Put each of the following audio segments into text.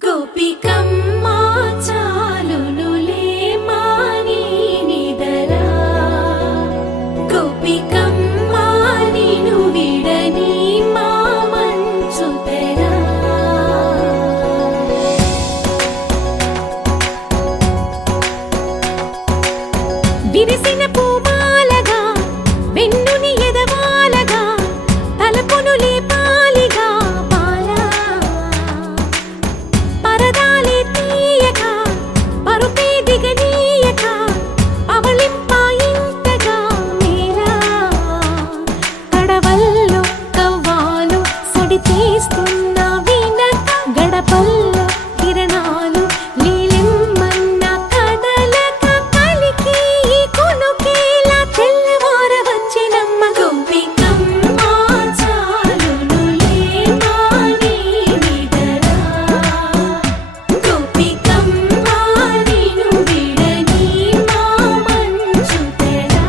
గోపికమ్మా చాలునులే మాని నిదరా గోపికమ్మా నిను విడని మా మంచు తెరా విరిసిన పూమాలగా వెన్నుని ఎదవాలగా తలపును లేపాలిగా బాలా పరదాలే తీయక పరుపే దిగనీయక అవళింపాయింతగా మేరా కడవల్లో కవ్వాలు సడి చేస్తున్న వినక గడపల్లో కిరణాలు నీలిమ్మన్న కదలక కలికి ఈ కొనుకేలా తెల్లవార వచ్చినమ్మ గోపికమ్మా చాలునులే మాని నిదరా గోపికమ్మా నిను విడని మా మంచు తెరా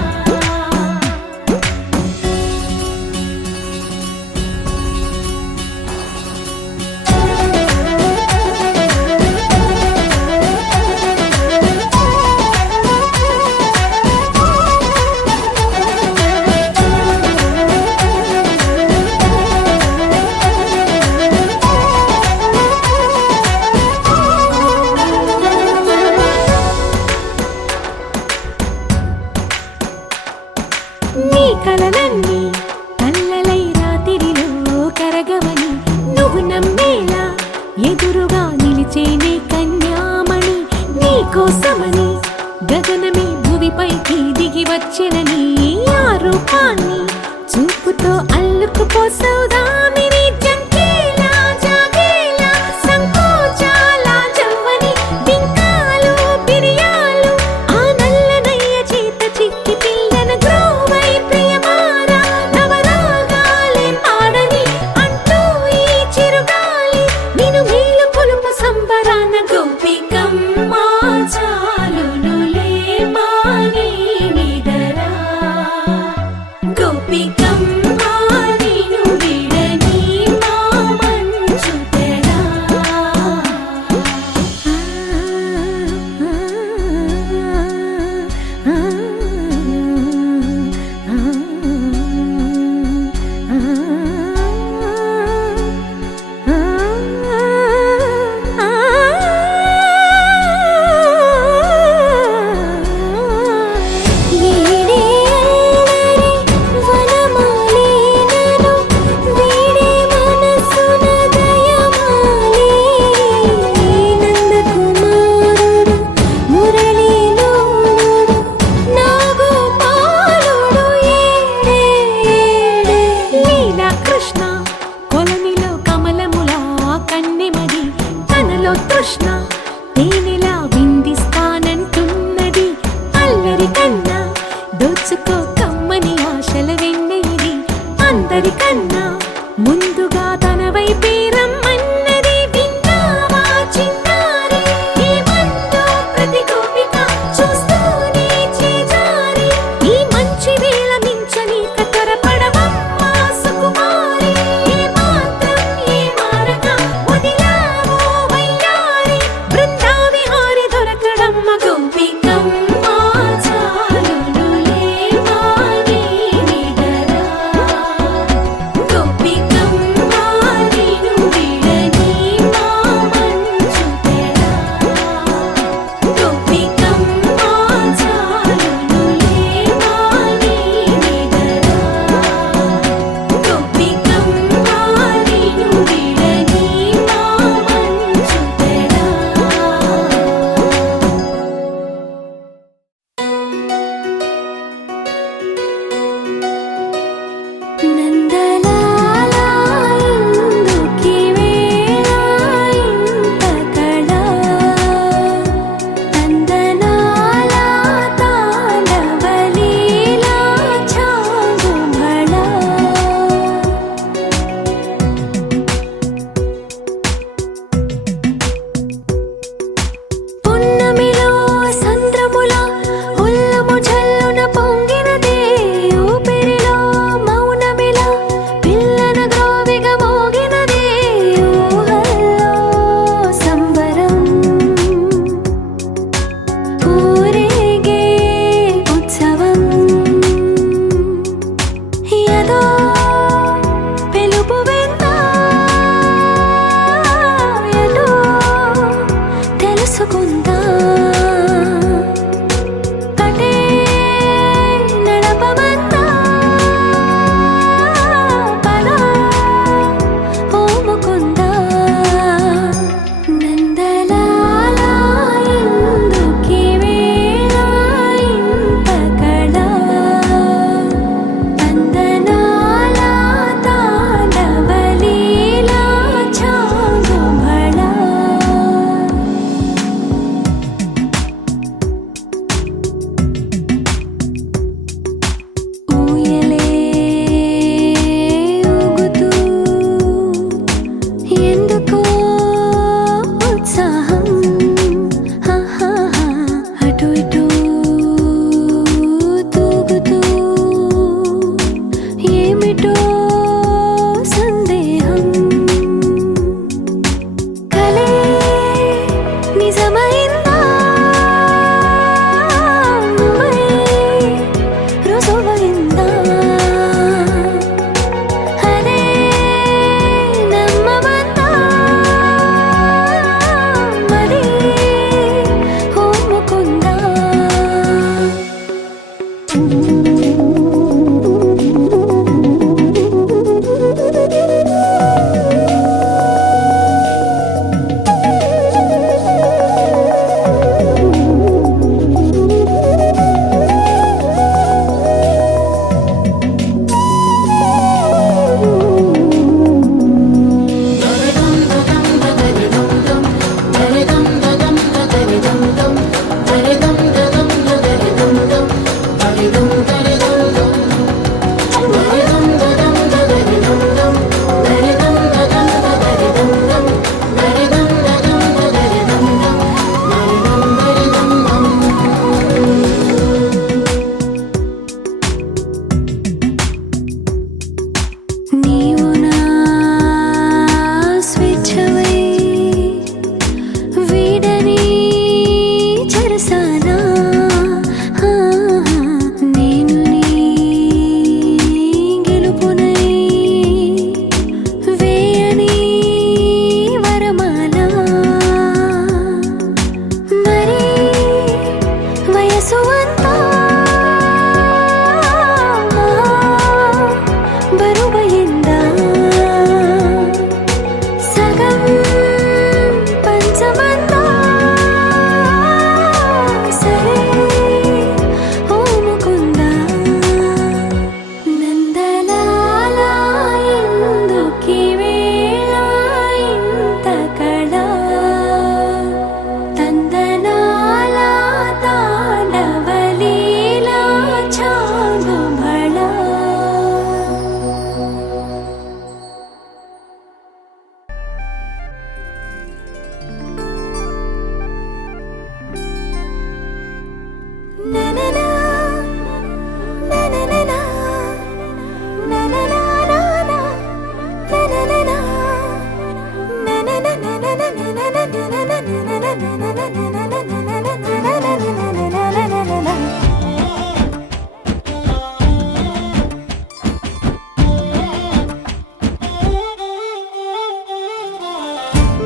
నీ కలలన్నీ కల్లలై రాత్రిలో కరగవని నువ్వు నమ్మేలా ఎదురుగా నిలిచేనే కన్యామణి నీ కోసమని గగనమే భువిపైకి దిగి వచ్చెనని ఆ రూపాన్ని చూపుతో అల్లుకుపోసౌదామిని జంకేలా జాగేలా సంకోచాల జవ్వని బింకాలు బిరియాలు ఆ నల్లనయ్య చేత చిక్కి పిల్లన గ్రోవై ప్రియమారా నవరాగాలే పాడని అంటూ ఈ చిరుగాలి నిన్ను మేలు కొలుపు సంబరాన గోపికమ్మా చాలునులే మాని నిదరా గోపికమ్మా నిను విడని మా మంచు తెరా వీడే అల్లరి వనమాలినను వీడే మనసున దయమాలి నందకుమారుడు మురళీలోలుడు నాగోపాలుడు ఏడే లీలా కృష్ణ కొలనిలో కమలములా కన్నెమది తనలో తృష్ణ తేనెలా విందిస్తానంటున్నది అల్లరి కన్నా దోచుకో కమ్మని ఆశల వెన్నెయిది అందరికన్నా ముందుగా తన వైపే రమ్మన్నది విన్నావా చిన్నారి ఏమందో ప్రతి గోపిక చూస్తూనే చేజారి ఈ మంచి వేళ మించని కతరపడవమ్మా సుకుమారి ఏ మాత్రం ఏ మారక వదిలావో వయ్యారి బృందావి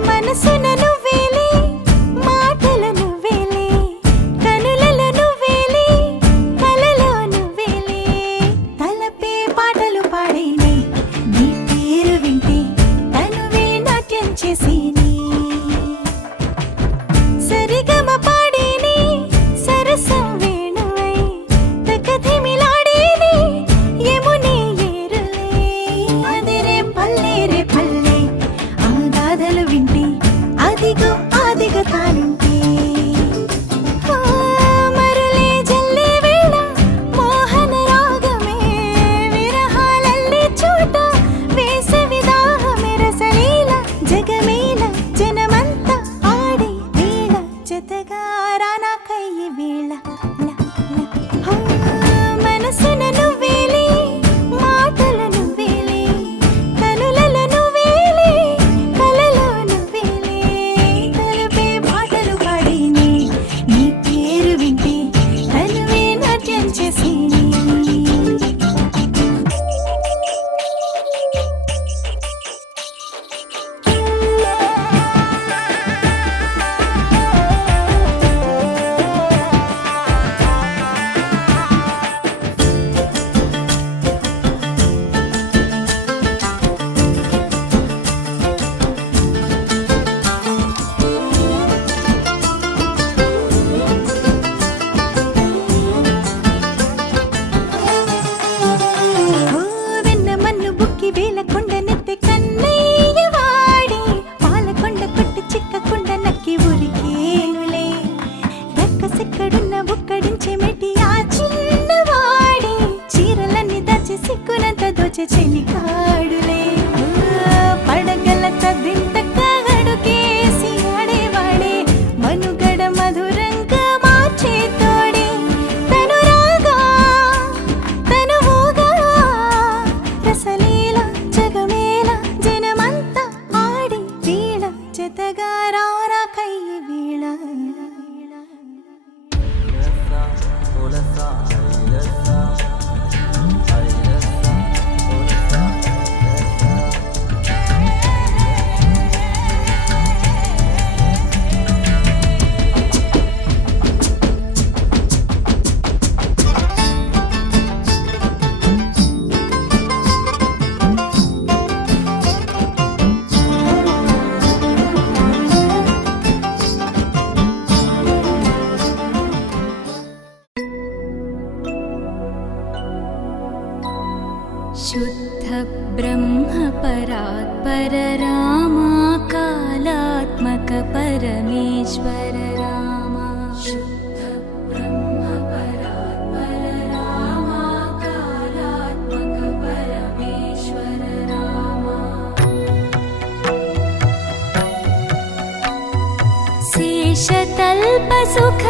మనసున నువ్వేలే మాటల నువ్వేలే కనులలో నువ్వేలే కలలో నువ్వేలే తలపే పాటలు పాడేనే నీ పేరు వింటే తనువే నాట్యం చేసేనే సరిగమ పాడేనే సరసం వేణువై తకధిమిలాడేనే యమునే ఏరులే అదిరే పల్లె ఆ గాథలు వింటే అదిగో ఆదిగ తానుంటే మరులే జల్లే వేళ మోహన రాగమే విరహాలల్లే చోట వేసవి దాహమే రసలీల జగమేల జనమంతా ఆడే వేళ జతగా రానాకయ్యే వేళ మనసున నువ్వేలే మాటల నువ్వేలే కనులలో నువ్వేలే కలలో నువ్వేలే తలపే పాటలు పాడేనే నీ పేరు వింటే తనువే నాట్యం చేసేనే వెన్నమన్ను బుక్కి వేలకొండ నెత్తె కన్నయ్య వాడి పాలకొండ కొట్టు చిక్కకుండ నక్కి ఉరికేనులే దక్కసెక్కడున్న బుక్కడించే మెటి ఆ చిన్నవాడి చీరలన్నీ దాచి సిక్కునంత దోచె చెలికాడులే పడగల తద్దింత కగడుకేసి ఆడేవాడే మనుగడ మధురంగా మార్చే తోడే తను రాగా తనువుగా రసలీల జగమేల జనమంతా ఆడి వీళ జతగా రారాకయ్యే వీళ शुद्ध ब्रह्म परात्पर रामा कालात्मक परमेश्वर रामा शुद्ध ब्रह्म परात्पर रामा कालात्मक परमेश्वर रामा शेषतल्प सुख